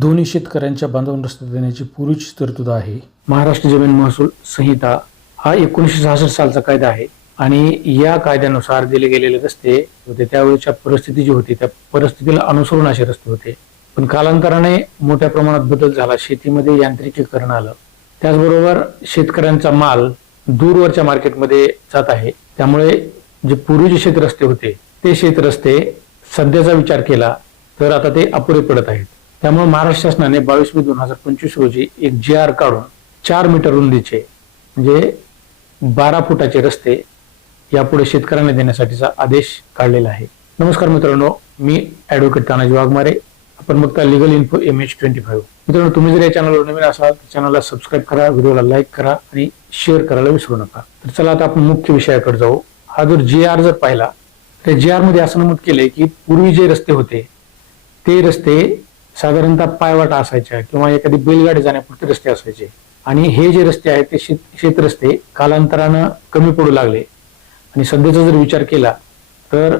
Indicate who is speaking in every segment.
Speaker 1: दोन्ही शेतकऱ्यांच्या बांधवून रस्ता देण्याची पूर्वीची तरतूद आहे. महाराष्ट्र जमीन महसूल संहिता हा एकोणीसशे सहासष्ट सालचा कायदा आहे आणि या कायद्यानुसार दिले गेलेले रस्ते होते. त्यावेळेच्या परिस्थिती जी होती त्या परिस्थितीला अनुसरून असे रस्ते होते. पण कालांतराने मोठ्या प्रमाणात बदल झाला. शेतीमध्ये यांत्रिकीकरण आलं. त्याचबरोबर शेतकऱ्यांचा माल दूरवरच्या मार्केटमध्ये जात आहे. त्यामुळे जे पूर्वीचे शेतरस्ते होते ते शेतरस्ते सध्याचा विचार केला तर आता ते अपुरे पडत आहेत. त्यामुळे महाराष्ट्र शासनाने बावीस मे दोन हजार पंचवीस रोजी एक जी आर काढून चार मीटर रुंदीचे म्हणजे बारा फुटाचे रस्ते यापुढे शेतकऱ्यांना देण्यासाठीचा आदेश काढलेला आहे. नमस्कार मित्रांनो मी ऍडव्होकेट तानाजी वाघमारे. आपण बघता legal info M H twenty five मित्रांनो तुम्ही जर या चॅनलवर नवीन असाल तर चॅनलला सबस्क्राईब करा व्हिडिओला लाईक करा आणि शेअर करायला विसरू नका. तर चला आता आपण मुख्य विषयाकडे जाऊ. हा जर जी आर जर पाहिला तर जी आरमध्ये असं नमूद केलंय की पूर्वी जे रस्ते होते ते रस्ते साधारणतः पायवाटा असायच्या किंवा एखादी बैलगाडी जाण्यापुरते रस्ते असायचे. आणि हे जे रस्ते आहेत ते शेत शेत रस्ते कालांतरानं कमी पडू लागले. आणि सध्याचा जर विचार केला तर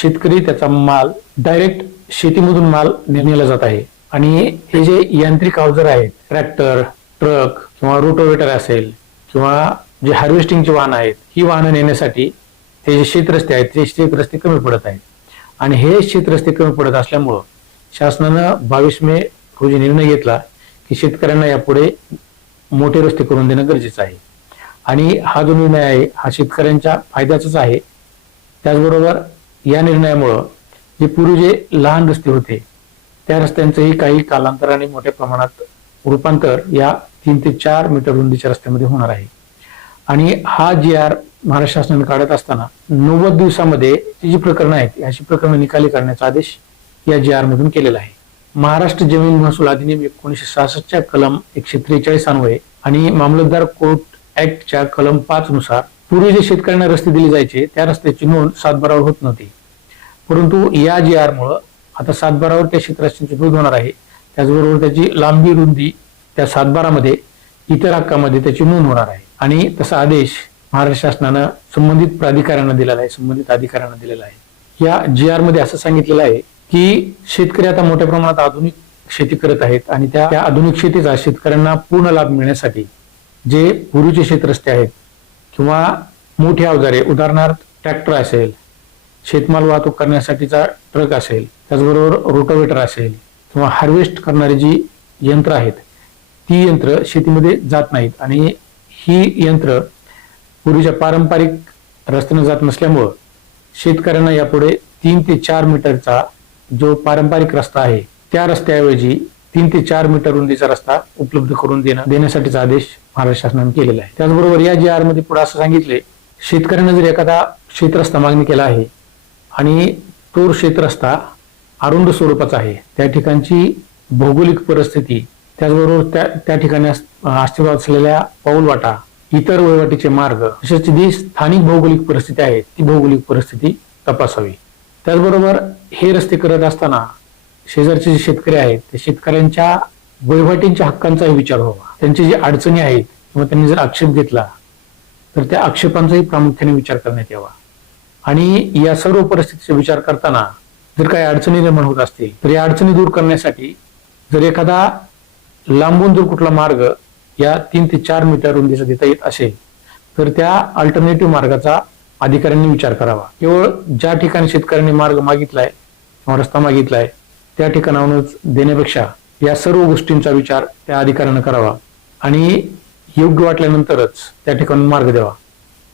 Speaker 1: शेतकरी त्याचा माल डायरेक्ट शेतीमधून माल नेला जात आहे. आणि हे जे यांत्रिक अवजार आहेत ट्रॅक्टर ट्रक किंवा रोटोवेटर असेल किंवा जे हार्वेस्टिंगची वाहनं आहेत ही वाहनं नेण्यासाठी ते जे शेतरस्ते आहेत ते शेतरस्ते कमी पडत आहेत. आणि हे शेतरस्ते कमी पडत असल्यामुळं शासनानं बावीस मे रोजी निर्णय घेतला की शेतकऱ्यांना यापुढे मोठे रस्ते करून देणं गरजेचं आहे. आणि हा जो निर्णय आहे हा शेतकऱ्यांच्या फायद्याचाच आहे. त्याचबरोबर या निर्णयामुळं जे पूर्वी जे लहान रस्ते होते त्या रस्त्यांचंही काही कालांतराने मोठ्या प्रमाणात रूपांतर या तीन ते चार मीटर रुंदीच्या रस्त्यामध्ये होणार आहे. आणि हा जी आर महाराष्ट्र शासनाने काढत असताना नव्वद दिवसामध्ये जी जी प्रकरणं आहेत अशी प्रकरणं निकाली काढण्याचा आदेश या जी आर मधून केलेला आहे. महाराष्ट्र जमीन महसूल अधिनियम एकोणीशे सहासष्टच्या कलम एकशे त्रेचाळीस अन्वये आणि मामलतदार कोर्ट ऍक्टच्या कलम पाच नुसार पूर्वी जे शेतकऱ्यांना रस्ते दिले जायचे त्या रस्त्याची नोंद सातबारावर होत नव्हती. परंतु या जी आर मुळे आता सातबारावर त्या क्षेत्रांची नोंद होणार आहे. त्याचबरोबर त्याची लांबी रुंदी त्या सातबारामध्ये इतर हक्कामध्ये त्याची नोंद होणार आहे. आणि तसा आदेश महाराष्ट्र शासनानं संबंधित प्राधिकाऱ्यांना दिलेला आहे संबंधित अधिकाऱ्यांना दिलेला आहे. या जी आरमध्ये असं सांगितलेलं आहे की शेतकरी आता मोठ्या प्रमाणात आधुनिक शेती करत आहेत आणि त्या त्या आधुनिक शेतीचा शेतकऱ्यांना पूर्ण लाभ मिळण्यासाठी जे पूर्वीचे शेतरस्ते आहेत किंवा मोठी अवजारे उदाहरणार्थ ट्रॅक्टर असेल शेतमाल वाहतूक करण्यासाठीचा ट्रक असेल त्याचबरोबर रोटोवेटर असेल किंवा हार्वेस्ट करणारी जी यंत्र आहेत ती यंत्र शेतीमध्ये जात नाहीत. आणि ही यंत्र पूर्वीच्या पारंपरिक रस्त्याने जात नसल्यामुळं शेतकऱ्यांना यापुढे तीन ते चार मीटरचा जो पारंपरिक रस्ता आहे त्या रस्त्याऐवजी तीन ते चार मीटर रुंदीचा रस्ता उपलब्ध करून देणं देण्यासाठीचा आदेश महाराष्ट्र शासनाने केलेला आहे. त्याचबरोबर या जी आरमध्ये पुढे असं सांगितले शेतकऱ्यांना जर एखादा शेतरस्ता मागणी केला आहे आणि तो शेतरस्ता अरुंद स्वरूपाचा आहे त्या ठिकाणची भौगोलिक परिस्थिती त्याचबरोबर त्या त्या ठिकाणी अस्तित्वात असलेल्या पाऊलवाटा इतर वहिवाटीचे मार्ग तसेच जी स्थानिक भौगोलिक परिस्थिती आहे ती भौगोलिक परिस्थिती तपासावी. त्याचबरोबर हे रस्ते करत असताना शेजारचे जे शेतकरी आहेत ते शेतकऱ्यांच्या वहिवाटींच्या हक्कांचाही विचार व्हावा. त्यांची जी अडचणी आहेत किंवा त्यांनी जर आक्षेप घेतला तर त्या आक्षेपांचाही प्रामुख्याने विचार करण्यात यावा. आणि या सर्व परिस्थितीचा विचार करताना जर काही अडचणी निर्माण होत असतील तर या अडचणी दूर करण्यासाठी जर एखादा लांबून जर कुठला मार्ग या तीन ते चार मीटर रुंदीचा देता येत असेल तर त्या अल्टरनेटिव्ह मार्गाचा अधिकाऱ्यांनी विचार करावा. केवळ ज्या ठिकाणी शेतकऱ्यांनी मार्ग मागितलाय किंवा रस्ता मागितलाय त्या ठिकाणाहूनच देण्यापेक्षा या सर्व गोष्टींचा विचार त्या अधिकाऱ्यानं करावा. आणि योग्य वाटल्यानंतरच त्या ठिकाणी मार्ग द्यावा.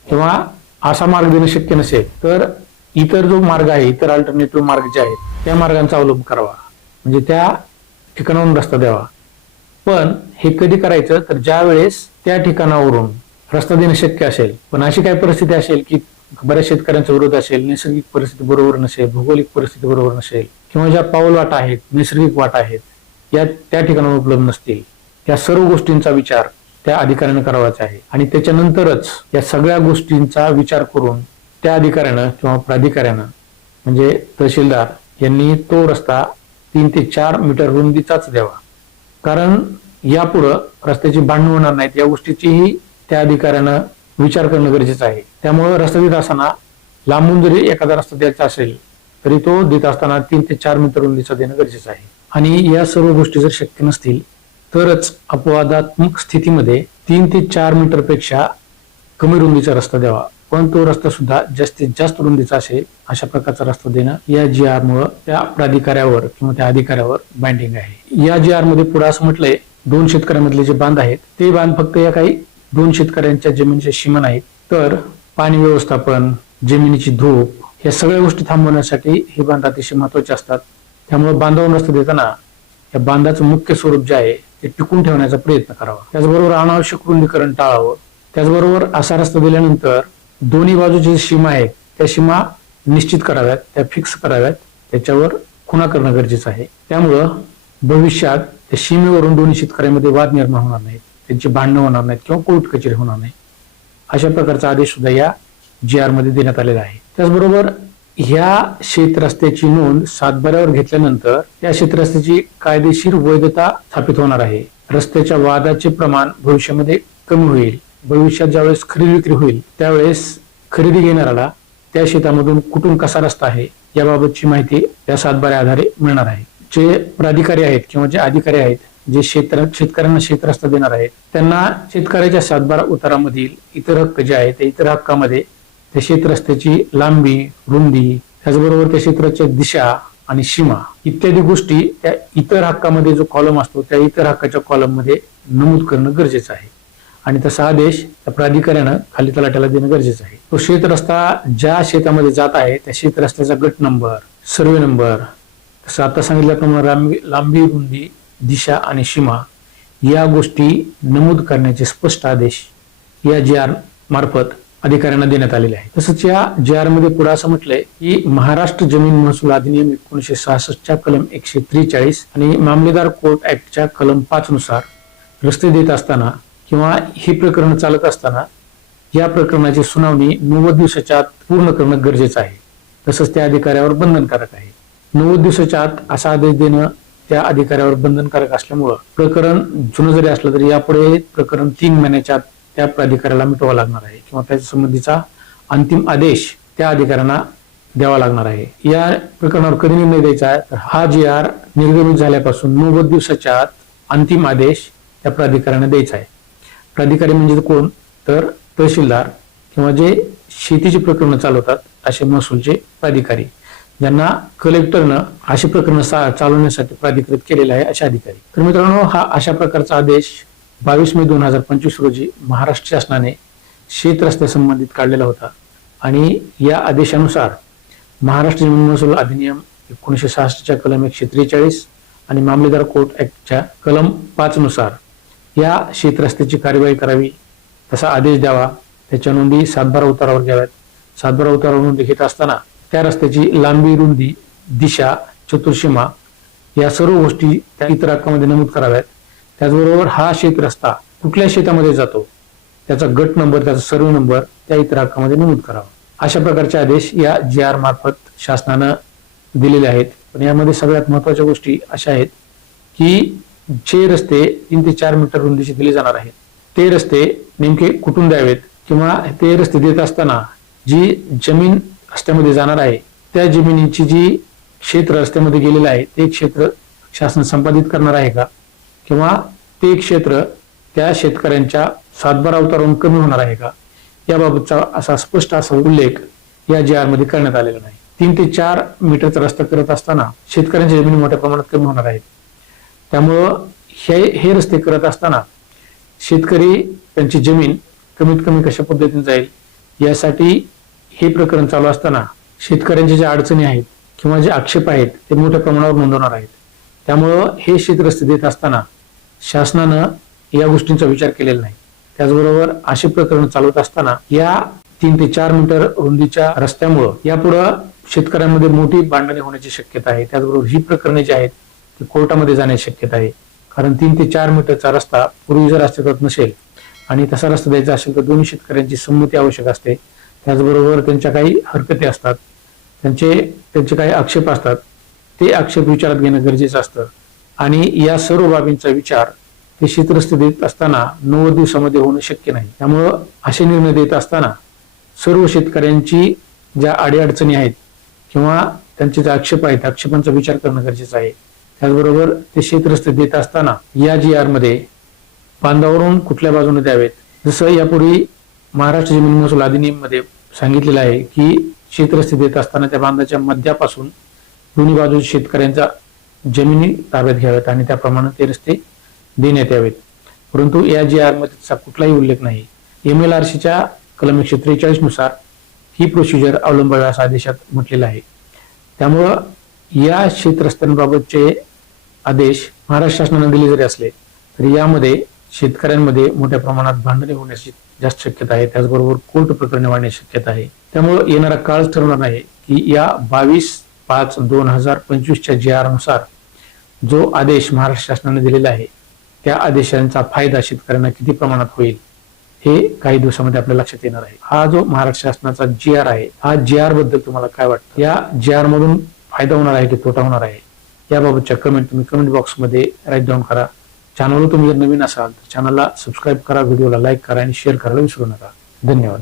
Speaker 1: किंवा असा मार्ग देणं शक्य नसेल तर इतर जो मार्ग आहे इतर अल्टरनेटिव्ह मार्ग जे आहेत त्या मार्गांचा अवलंब करावा. म्हणजे त्या ठिकाणाहून रस्ता द्यावा. पण हे कधी करायचं? तर ज्या वेळेस त्या ठिकाणावरून रस्ता देणं शक्य असेल पण अशी काय परिस्थिती असेल की बऱ्याच शेतकऱ्यांचा विरोध असेल नैसर्गिक परिस्थिती बरोबर नसेल भौगोलिक परिस्थिती बरोबर नसेल किंवा ज्या पाऊल वाटा आहेत नैसर्गिक वाटा आहेत या त्या ठिकाणावर उपलब्ध नसतील या सर्व गोष्टींचा विचार त्या अधिकाऱ्यानं करावाचा आहे. आणि त्याच्यानंतरच या सगळ्या गोष्टींचा विचार करून त्या अधिकाऱ्यानं किंवा प्राधिकाऱ्यानं म्हणजे तहसीलदार यांनी तो रस्ता तीन ते चार मीटर रुंदीचाच द्यावा. कारण यापुढं रस्त्याची भांडण होणार नाहीत या गोष्टीचीही त्या अधिकाऱ्यानं विचार करणं गरजेचं आहे. त्यामुळं रस्ता देत असताना लांबून जरी एखादा रस्ता द्यायचा असेल तरी तो देत असताना तीन ते चार मीटर रुंदीचा देणं गरजेचं आहे. आणि या सर्व गोष्टी जर शक्य नसतील तरच अपवादात्मक स्थितीमध्ये तीन ते चार मीटरपेक्षा कमी रुंदीचा रस्ता द्यावा. पण तो रस्ता सुद्धा जास्तीत जास्त रुंदीचा असेल अशा प्रकारचा रस्ता देणं या जी आर मुळे त्या प्राधिकाऱ्यावर किंवा त्या अधिकाऱ्यावर बाइंडिंग आहे. या जी आरमध्ये पुढे असं म्हटलंय दोन शेतकऱ्यांमधले जे बांध आहेत ते बांध फक्त या काही दोन शेतकऱ्यांच्या जमिनीच्या सीमा नाहीत. तर पाणी व्यवस्थापन जमिनीची धूप या सगळ्या गोष्टी थांबवण्यासाठी हे बांध अतिशय महत्त्वाचे असतात. त्यामुळे बांधावर नसतं देताना या बांधाचं मुख्य स्वरूप जे आहे ते टिकून ठेवण्याचा प्रयत्न करावा. त्याचबरोबर अनावश्यक रुंदीकरण टाळावं. त्याचबरोबर असा रस्ता दिल्यानंतर दोन्ही बाजूची जी सीमा आहे त्या सीमा निश्चित कराव्यात त्या फिक्स कराव्यात. त्याच्यावर खुणा करणं गरजेचं आहे. त्यामुळं भविष्यात त्या सीमेवरून दोन्ही शेतकऱ्यांमध्ये वाद निर्माण होणार नाहीत. त्यांची भांडणं होणार नाहीत किंवा कोर्ट कचेरी होणार नाही अशा प्रकारचा आदेश सुद्धा या जी आरमध्ये देण्यात आलेला आहे. त्याचबरोबर ह्या शेतरस्त्याची नोंद सातबाऱ्यावर घेतल्यानंतर या शेतरस्त्याची कायदेशीर वैधता स्थापित होणार आहे. रस्त्याच्या वादाचे प्रमाण भविष्यामध्ये कमी होईल. भविष्यात ज्यावेळेस खरेदी विक्री होईल त्यावेळेस खरेदी घेणाऱ्याला त्या शेतामधून कुठून कसा रस्ता आहे याबाबतची माहिती या सातबाऱ्या आधारे मिळणार आहे. जे प्राधिकारी आहेत किंवा जे अधिकारी आहेत जे शेत शेतकऱ्यांना शेत देणार आहे त्यांना शेतकऱ्याच्या सातबारा उतारामधील इतर हक्क जे आहेत त्या इतर हक्कामध्ये त्या शेत लांबी रुंदी त्याचबरोबर त्या क्षेत्राच्या दिशा आणि सीमा इत्यादी गोष्टी त्या इतर हक्कामध्ये जो कॉलम असतो त्या इतर हक्काच्या कॉलममध्ये नमूद करणं गरजेचं आहे. आणि तसा आदेश त्या प्राधिकाऱ्यानं खाली तलाट्याला देणं गरजेचं आहे. तो शेतरस्ता ज्या शेतामध्ये जात आहे त्या शेतरस्त्याचा गट नंबर सर्वे नंबर तसं आता सांगितल्याप्रमाणे लांबी लांबी रुंदी दिशा आणि सीमा या गोष्टी नमूद करण्याचे स्पष्ट आदेश या जी आर मार्फत अधिकाऱ्यांना देण्यात आलेले आहे. तसंच या जी आरमध्ये पुढे असं म्हटलंय की महाराष्ट्र जमीन महसूल अधिनियम एकोणीशे सहासष्टच्या कलम एकशे त्रेचाळीस आणि मामलेदार कोर्ट ऍक्टच्या कलम पाच नुसार रस्ते देत असताना किंवा हे प्रकरण चालत असताना या प्रकरणाची सुनावणी नव्वद दिवसाच्या आत पूर्ण करणं गरजेचं आहे. तसंच त्या अधिकाऱ्यावर बंधनकारक आहे. नव्वद दिवसाच्या आत असा आदेश देणं त्या अधिकाऱ्यावर बंधनकारक असल्यामुळं प्रकरण जुनं जरी असलं तरी यापुढे प्रकरण तीन महिन्याच्या त्या प्राधिकाऱ्याला मिटवावा लागणार आहे किंवा त्याच्या संबंधीचा अंतिम आदेश त्या अधिकाऱ्यांना द्यावा लागणार आहे. या प्रकरणावर कधी निर्णय द्यायचा आहे? तर हा जी आर निर्गमित झाल्यापासून नव्वद दिवसाच्या आत अंतिम आदेश त्या प्राधिकाऱ्याने द्यायचा आहे. प्राधिकारी म्हणजे कोण? तर तहसीलदार किंवा जे शेतीची प्रकरणं चालवतात असे महसूलचे प्राधिकारी. ज्यांना कलेक्टरनं अशी प्रकरणं चालवण्यासाठी प्राधिकृत केलेले आहे असे अधिकारी. तर मित्रांनो हा अशा प्रकारचा आदेश बावीस मे दोन हजार पंचवीस रोजी महाराष्ट्र शासनाने शेत रस्त्यासंबंधित काढलेला होता. आणि या आदेशानुसार महाराष्ट्र जमीन महसूल अधिनियम एकोणीसशे सहासष्टच्या कलम एकशे त्रेचाळीस आणि मामलेदार कोर्ट ऍक्टच्या कलम पाच नुसार या शेत रस्त्याची कार्यवाही करावी तसा आदेश द्यावा. त्याच्या नोंदी सातबारा उतारावर घ्याव्यात. सातबारा उतारावर नोंदी घेत असताना त्या रस्त्याची लांबी रुंदी दिशा चतुर्सीमा या सर्व गोष्टी त्या इतर हक्कामध्ये नमूद कराव्यात. त्याचबरोबर हा शेत रस्ता कुठल्या शेतामध्ये जातो त्याचा गट नंबर त्याचा सर्व नंबर त्या इतर हक्कामध्ये नमूद करावा. अशा प्रकारचे आदेश या जी आर मार्फत शासनानं दिलेले आहेत. पण यामध्ये सगळ्यात महत्त्वाच्या गोष्टी अशा आहेत की जे रस्ते तीन ते चार मीटर रुंदीचे दिले जाणार आहेत ते रस्ते नेमके कुठून द्यावेत किंवा ते रस्ते देत असताना जी जमीन रस्त्यामध्ये जाणार आहे. त्या जमिनीची जी क्षेत्र रस्त्यामध्ये गेलेलं आहे ते क्षेत्र शासन संपादित करणार आहे का? किंवा ते क्षेत्र त्या शेतकऱ्यांच्या सातबारा अवतारून कमी होणार आहे का? याबाबतचा असा स्पष्ट असा उल्लेख या जी आरमध्ये करण्यात आलेला नाही. तीन ते चार मीटरचा रस्ता करत असताना शेतकऱ्यांच्या जमिनी मोठ्या प्रमाणात कमी होणार आहेत. त्यामुळं हे हे रस्ते करत असताना शेतकरी त्यांची जमीन कमीत कमी कशा पद्धतीने जाईल? यासाठी हे प्रकरण चालू असताना शेतकऱ्यांच्या ज्या अडचणी आहेत किंवा जे आक्षेप आहेत ते मोठ्या प्रमाणावर नोंदवणार आहेत. त्यामुळं हे शेतरस्ते देत असताना शासनानं या गोष्टींचा विचार केलेला नाही. त्याचबरोबर अशी प्रकरण चालवत असताना या तीन ते चार मीटर रुंदीच्या रस्त्यामुळं यापुढं शेतकऱ्यांमध्ये मोठी भांडणे होण्याची शक्यता आहे. त्याचबरोबर ही प्रकरणे जी आहेत ती कोर्टामध्ये जाण्याची शक्यता आहे. कारण तीन ते चार मीटरचा रस्ता पूर्वी जर अस्तित्वात नसेल आणि तसा रस्ता द्यायचा असेल तर दोन्ही शेतकऱ्यांची संमती आवश्यक असते. त्याचबरोबर त्यांच्या काही हरकती असतात त्यांचे त्यांचे काही आक्षेप असतात ते आक्षेप विचारात घेणं गरजेचं असतं. आणि या सर्व बाबींचा विचार हे शेतरस्ते देत असताना नव्वद दिवसामध्ये होणं शक्य नाही. त्यामुळं असे निर्णय देत असताना सर्व शेतकऱ्यांची ज्या अडीअडचणी आहेत किंवा त्यांचे जे आक्षेप आहेत आक्षेपांचा विचार करणं गरजेचं आहे. त्याचबरोबर ते शेत देत असताना या जी आरमध्ये बांधावरून कुठल्या बाजूने द्यावेत? जसं यापूर्वी महाराष्ट्र जमीन महसूल अधिनियममध्ये सांगितलेलं आहे की क्षेत्रस्थितीत असताना त्या बांधाच्या मध्यापासून दोन्ही बाजू शेतकऱ्यांच्या जमिनी ताब्यात घ्याव्यात आणि त्याप्रमाणे ते रस्ते देण्यात यावेत. परंतु या जी आरमध्ये तसा कुठलाही उल्लेख नाही. एम एल आर सीच्या कलम एकशे त्रेचाळीसनुसार ही प्रोसिजर अवलंबाव्या असं आदेशात म्हटलेलं आहे. त्यामुळं या शेतरस्त्यांबाबतचे आदेश महाराष्ट्र शासनाने दिले जरी असले तरी यामध्ये शेतकऱ्यांमध्ये मोठ्या प्रमाणात भांडणे होण्याची जास्त शक्यता आहे. त्याचबरोबर कोर्ट प्रकरणे वाढण्याची शक्यता आहे. त्यामुळे येणारा काळच ठरवणार आहे की या बावीस पाच दोन हजार पंचवीसच्या जी आरनुसार जो आदेश महाराष्ट्र शासनाने दिलेला आहे त्या आदेशांचा फायदा शेतकऱ्यांना किती प्रमाणात होईल हे काही दिवसामध्ये आपल्या लक्षात येणार आहे. हा जो महाराष्ट्र शासनाचा जी आर आहे हा जी आरबद्दल तुम्हाला काय वाटतं? या जी आर मधून फायदा होणार आहे की तोटा होणार आहे? याबाबतच्या कमेंट तुम्ही कमेंट बॉक्समध्ये राईट डाऊन करा. चॅनलवर तुम्ही जर नवीन असाल तर चॅनलला सबस्क्राईब करा व्हिडिओला लाईक करा आणि शेअर करायला विसरू नका. धन्यवाद.